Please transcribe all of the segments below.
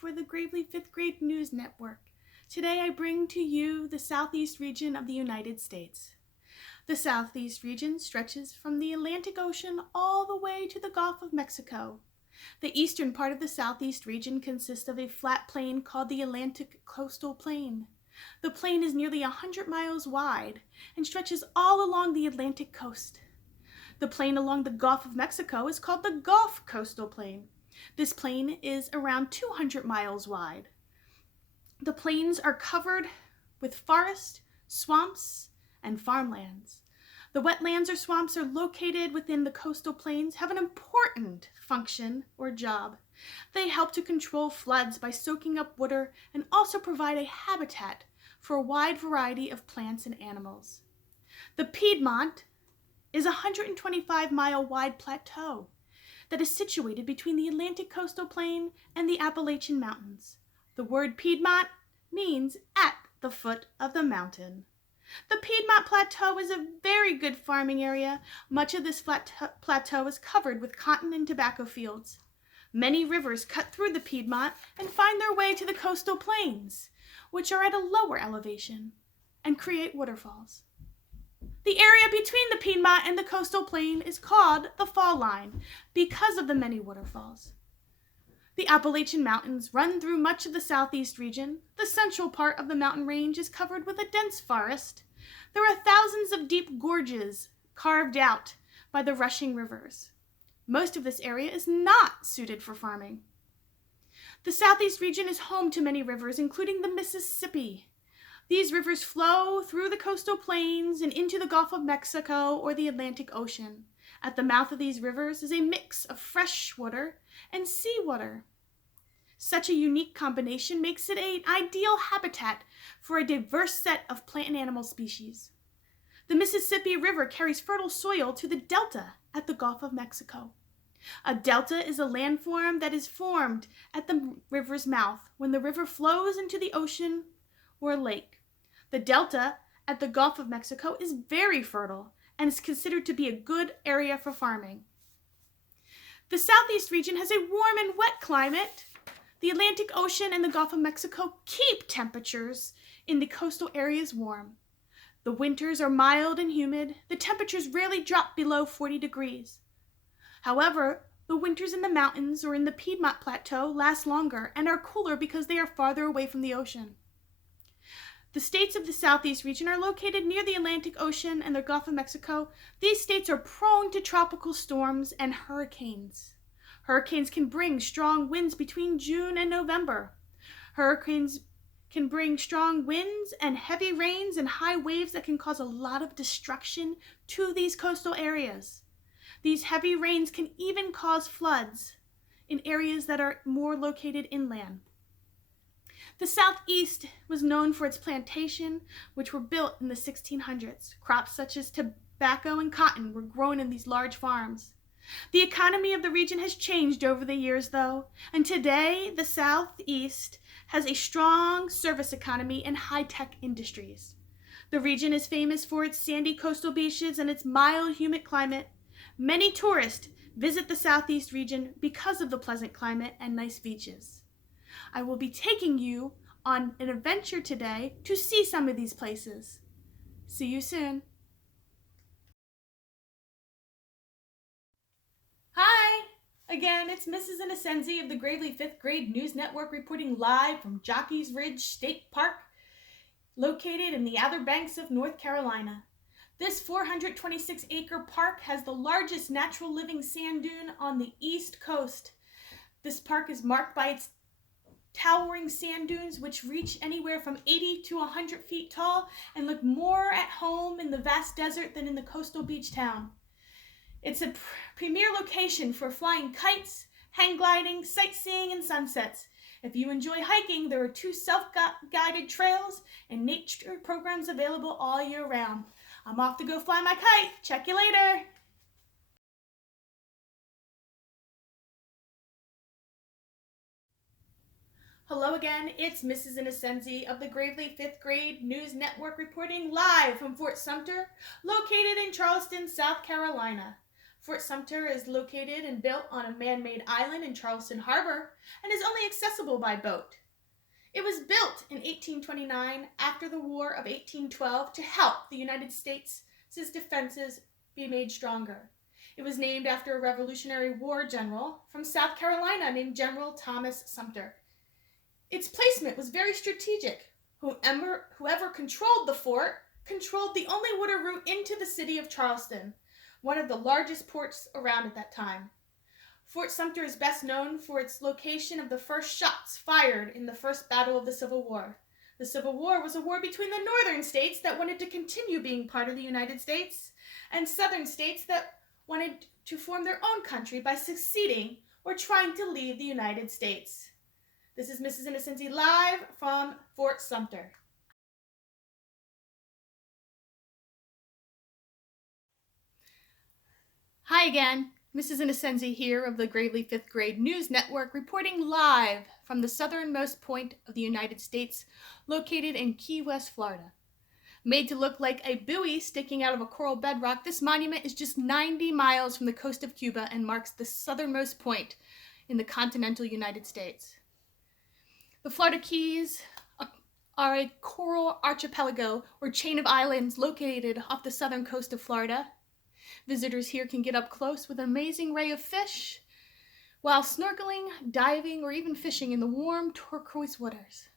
for the Gravely 5th Grade News Network. Today I bring to you the southeast region of the United States. The southeast region stretches from the Atlantic Ocean all the way to the Gulf of Mexico. The eastern part of the southeast region consists of a flat plain called the Atlantic Coastal Plain. The plain is nearly 100 miles wide and stretches all along the Atlantic coast. The plain along the Gulf of Mexico is called the Gulf Coastal Plain. This plain is around 200 miles wide. The plains are covered with forest, swamps, and farmlands. The wetlands or swamps are located within the coastal plains, have an important function or job. They help to control floods by soaking up water and also provide a habitat for a wide variety of plants and animals. The Piedmont is a 125-mile wide plateau that is situated between the Atlantic Coastal Plain and the Appalachian Mountains. The word Piedmont means at the foot of the mountain. The Piedmont Plateau is a very good farming area. Much of this plateau is covered with cotton and tobacco fields. Many rivers cut through the Piedmont and find their way to the coastal plains, which are at a lower elevation, and create waterfalls. The area between the Piedmont and the coastal plain is called the Fall Line because of the many waterfalls. The Appalachian Mountains run through much of the southeast region. The central part of the mountain range is covered with a dense forest. There are thousands of deep gorges carved out by the rushing rivers. Most of this area is not suited for farming. The southeast region is home to many rivers, including the Mississippi. These rivers flow through the coastal plains and into the Gulf of Mexico or the Atlantic Ocean. At the mouth of these rivers is a mix of fresh water and seawater. Such a unique combination makes it an ideal habitat for a diverse set of plant and animal species. The Mississippi River carries fertile soil to the delta at the Gulf of Mexico. A delta is a landform that is formed at the river's mouth when the river flows into the ocean or lake. The delta at the Gulf of Mexico is very fertile and is considered to be a good area for farming. The southeast region has a warm and wet climate. The Atlantic Ocean and the Gulf of Mexico keep temperatures in the coastal areas warm. The winters are mild and humid. The temperatures rarely drop below 40 degrees. However, the winters in the mountains or in the Piedmont Plateau last longer and are cooler because they are farther away from the ocean. The states of the southeast region are located near the Atlantic Ocean and the Gulf of Mexico. These states are prone to tropical storms and hurricanes. Hurricanes can bring strong winds between June and November. Hurricanes can bring strong winds and heavy rains and high waves that can cause a lot of destruction to these coastal areas. These heavy rains can even cause floods in areas that are more located inland. The southeast was known for its plantation, which were built in the 1600s. Crops such as tobacco and cotton were grown in these large farms. The economy of the region has changed over the years, though, and today the southeast has a strong service economy and high-tech industries. The region is famous for its sandy coastal beaches and its mild, humid climate. Many tourists visit the southeast region because of the pleasant climate and nice beaches. I will be taking you on an adventure today to see some of these places. See you soon. Hi! Again, it's Mrs. Innocenzi of the Gravely 5th Grade News Network reporting live from Jockey's Ridge State Park, located in the Outer Banks of North Carolina. This 426-acre park has the largest natural living sand dune on the East Coast. This park is marked by its towering sand dunes, which reach anywhere from 80 to 100 feet tall and look more at home in the vast desert than in the coastal beach town. It's a premier location for flying kites, hang gliding, sightseeing, and sunsets. If you enjoy hiking, there are 2 self-guided trails and nature programs available all year round. I'm off to go fly my kite. Check you later. Hello again, it's Mrs. Innocenzi of the Gravely 5th Grade News Network reporting live from Fort Sumter, located in Charleston, South Carolina. Fort Sumter is located and built on a man-made island in Charleston Harbor and is only accessible by boat. It was built in 1829 after the War of 1812 to help the United States' defenses be made stronger. It was named after a Revolutionary War general from South Carolina named General Thomas Sumter. Its placement was very strategic. Whoever controlled the fort controlled the only water route into the city of Charleston, one of the largest ports around at that time. Fort Sumter is best known for its location of the first shots fired in the first battle of the Civil War. The Civil War was a war between the northern states that wanted to continue being part of the United States and southern states that wanted to form their own country by seceding or trying to leave the United States. This is Mrs. Innocenzi live from Fort Sumter. Hi again, Mrs. Innocenzi here of the Gravely 5th Grade News Network, reporting live from the southernmost point of the United States, located in Key West, Florida. Made to look like a buoy sticking out of a coral bedrock, this monument is just 90 miles from the coast of Cuba and marks the southernmost point in the continental United States. The Florida Keys are a coral archipelago or chain of islands located off the southern coast of Florida. Visitors here can get up close with an amazing array of fish while snorkeling, diving, or even fishing in the warm turquoise waters.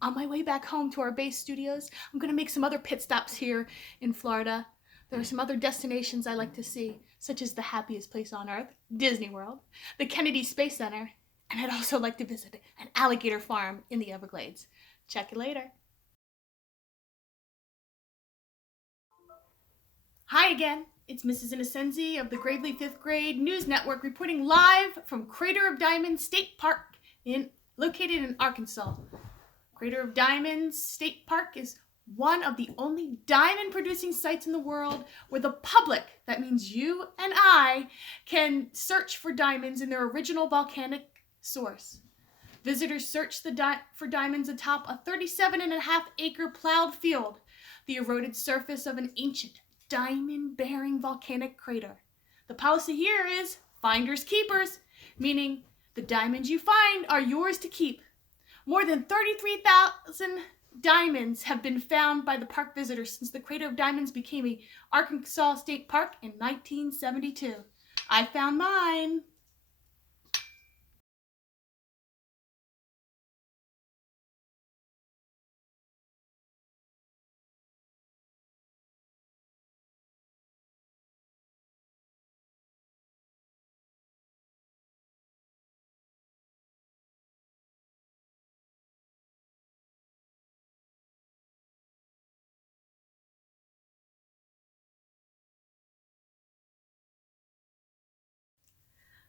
On my way back home to our base studios, I'm going to make some other pit stops here in Florida. There are some other destinations I like to see, such as the happiest place on earth, Disney World, the Kennedy Space Center, and I'd also like to visit an alligator farm in the Everglades. Check you later. Hi again. It's Mrs. Innocenzi of the Gravely 5th Grade News Network reporting live from Crater of Diamonds State Park located in Arkansas. Crater of Diamonds State Park is one of the only diamond-producing sites in the world where the public, that means you and I, can search for diamonds in their original volcanic source. Visitors search for diamonds atop a 37.5-acre plowed field, the eroded surface of an ancient diamond-bearing volcanic crater. The policy here is finders keepers, meaning the diamonds you find are yours to keep. More than 33,000 diamonds have been found by the park visitors since the Crater of Diamonds became an Arkansas State Park in 1972. I found mine.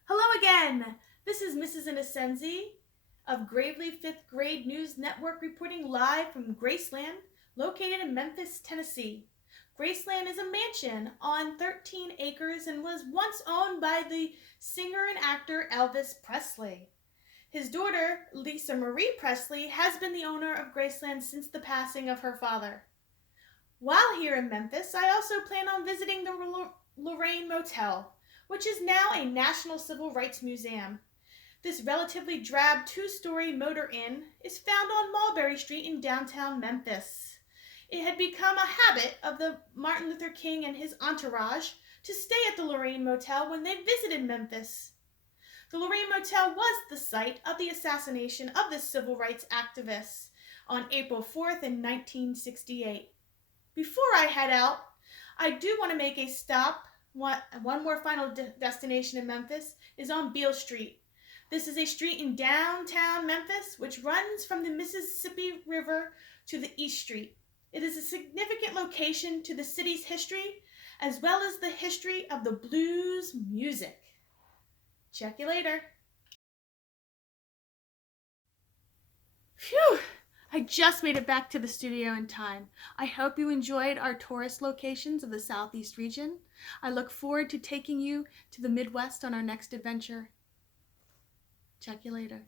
Hello again! This is Mrs. Innocenzi of Gravely 5th Grade News Network reporting live from Graceland, located in Memphis, Tennessee. Graceland is a mansion on 13 acres and was once owned by the singer and actor Elvis Presley. His daughter, Lisa Marie Presley, has been the owner of Graceland since the passing of her father. While here in Memphis, I also plan on visiting the Lorraine Motel, which is now a National Civil Rights Museum. This relatively drab two-story motor inn is found on Mulberry Street in downtown Memphis. It had become a habit of the Martin Luther King and his entourage to stay at the Lorraine Motel when they visited Memphis. The Lorraine Motel was the site of the assassination of the civil rights activists on April 4th in 1968. Before I head out, I do want to make a stop. One more final destination in Memphis is on Beale Street. This is a street in downtown Memphis which runs from the Mississippi River to the East Street. It is a significant location to the city's history as well as the history of the blues music. Check you later. Phew! I just made it back to the studio in time. I hope you enjoyed our tourist locations of the Southeast region. I look forward to taking you to the Midwest on our next adventure. Check you later.